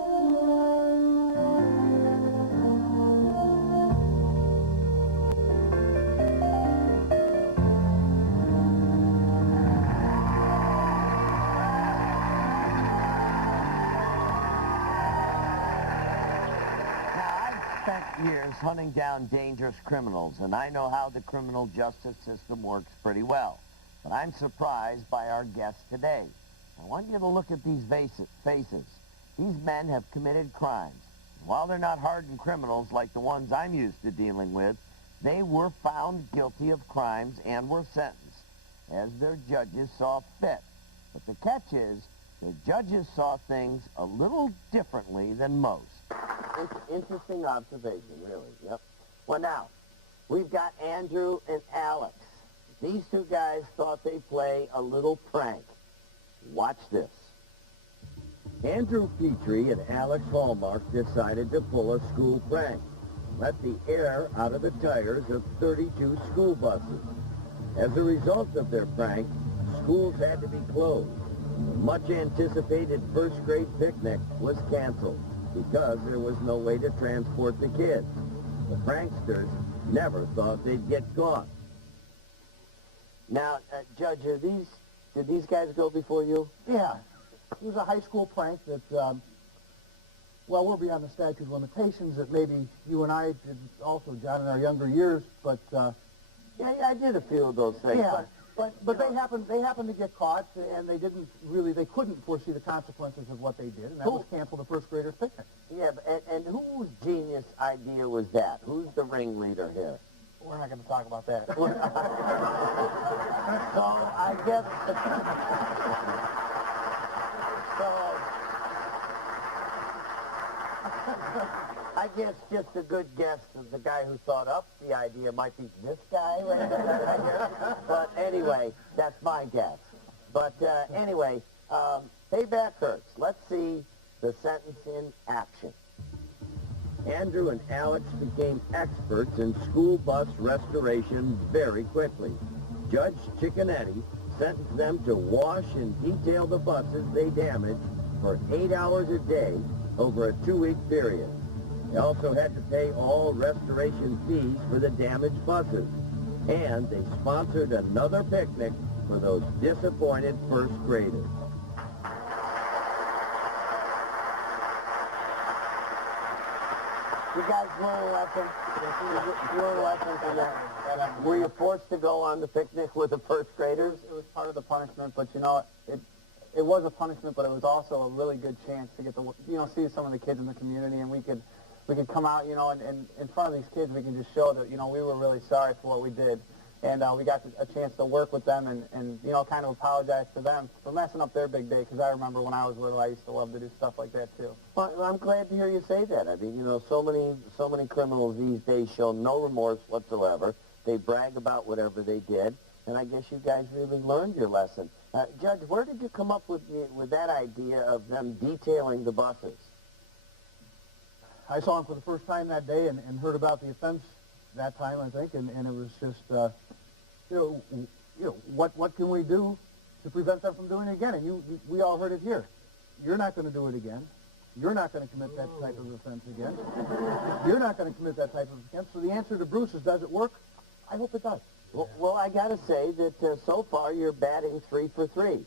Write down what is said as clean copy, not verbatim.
Years hunting down dangerous criminals, and I know how the criminal justice system works pretty well. But I'm surprised by our guest today. I want you to look at these faces. These men have committed crimes. While they're not hardened criminals like the ones I'm used to dealing with, they were found guilty of crimes and were sentenced, as their judges saw fit. But the catch is, the judges saw things a little differently than most. Interesting observation, really. Yep. Well, now, we've got Andrew and Alex. These two guys thought they'd play a little prank. Watch this. Andrew Petrie and Alex Hallmark decided to pull a school prank. Let the air out of the tires of 32 school buses. As a result of their prank, schools had to be closed. The much-anticipated first-grade picnic was canceled because there was no way to transport the kids. The pranksters never thought they'd get caught. Now, Judge, did these guys go before you? Yeah. It was a high school prank that, well, we're beyond the statute of limitations that maybe you and I did also, John, in our younger years, but... Yeah, I did a few of those things. Yeah. But they happened to get caught, and they couldn't foresee the consequences of what they did, and that was cancel the first graders picnic. Yeah, and whose genius idea was that? Who's the ringleader here? We're not going to talk about that. So I guess, I guess just a good guess of the guy who thought up the idea might be this guy right here. But anyway, that's my guess. But anyway, payback hurts. Let's see the sentence in action. Andrew and Alex became experts in school bus restoration very quickly. Judge Cicconetti sentenced them to wash and detail the buses they damaged for 8 hours a day over a 2-week period. They also had to pay all restoration fees for the damaged buses. And they sponsored another picnic for those disappointed first graders. You guys learn a lesson? You learn a lesson from that? Were you forced to go on the picnic with the first graders? It was part of the punishment, but you know, it was a punishment, but it was also a really good chance to get to, you know, see some of the kids in the community, and we could come out, you know, and in front of these kids, we can just show that, you know, we were really sorry for what we did. And we got a chance to work with them and, you know, kind of apologize to them for messing up their big day, because I remember when I was little, I used to love to do stuff like that, too. Well, I'm glad to hear you say that. I mean, you know, so many criminals these days show no remorse whatsoever. They brag about whatever they did, and I guess you guys really learned your lesson. Judge, where did you come up with that idea of them detailing the buses? I saw him for the first time that day and heard about the offense that time, I think, and it was just, you know, what can we do to prevent them from doing it again? And we all heard it here. You're not going to do it again. You're not going to commit that type of offense again. You're not going to commit that type of offense. So the answer to Bruce is, does it work? I hope it does. Well, I got to say that so far you're batting 3 for 3.